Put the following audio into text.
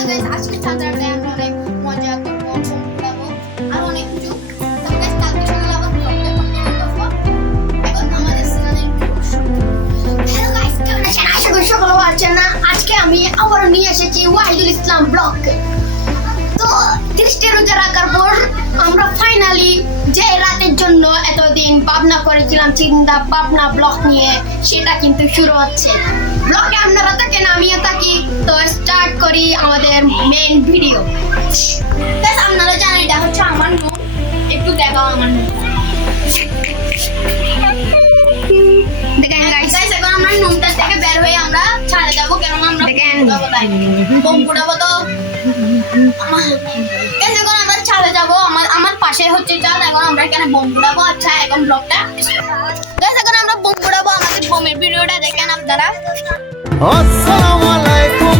Hello guys, আজকে Sunday আমরা অনেক মজা করব, ঘুরাবো আর অনেক কিছু। তো গাইস কালকে সকালে আবার ব্লগটা কন্টিনিউ করব। এখন আমাদের চ্যানেলে হ্যালো গাইস, কেমন আছেন? আশা করি সকলে ভালো আছেন। আজকে আমি আবার নিয়ে এসেছি ওয়াহিদুল ইসলাম ব্লগ। তো 30 রোজা রাখার পর আমরা ফাইনালি যে রাতের জন্য এতদিন ভাবনা করেছিলাম, চিন্তা ভাবনা ব্লগ নিয়ে, সেটা কিন্তু শুরু হচ্ছে। ব্লগে আপনারা থাকেন, আমিও থাকি। তো স্টার্ট করি আমাদের মেইন ভিডিও। আপনারা জানেন এটা হচ্ছে আমার রুম। একটু দেখাও আমার রুম। দেখেন গাইস, এখন আমরা রুমটা থেকে বের হয়ে আমরা ছাদে যাবো, কারণ আমরা বোম ফুটাবো। তো এখন আমরা ছাদে যাবো, আমার পাশে হচ্ছে চাঁদ। এখন আমরা এখানে বোম ফুটাবো। আচ্ছা, এখন ব্লগটা এখন আমরা বোম ফুটাবো। আমাদের বোমের ভিডিওটা দেখেন আপনারা। আসসালামু আলাইকুম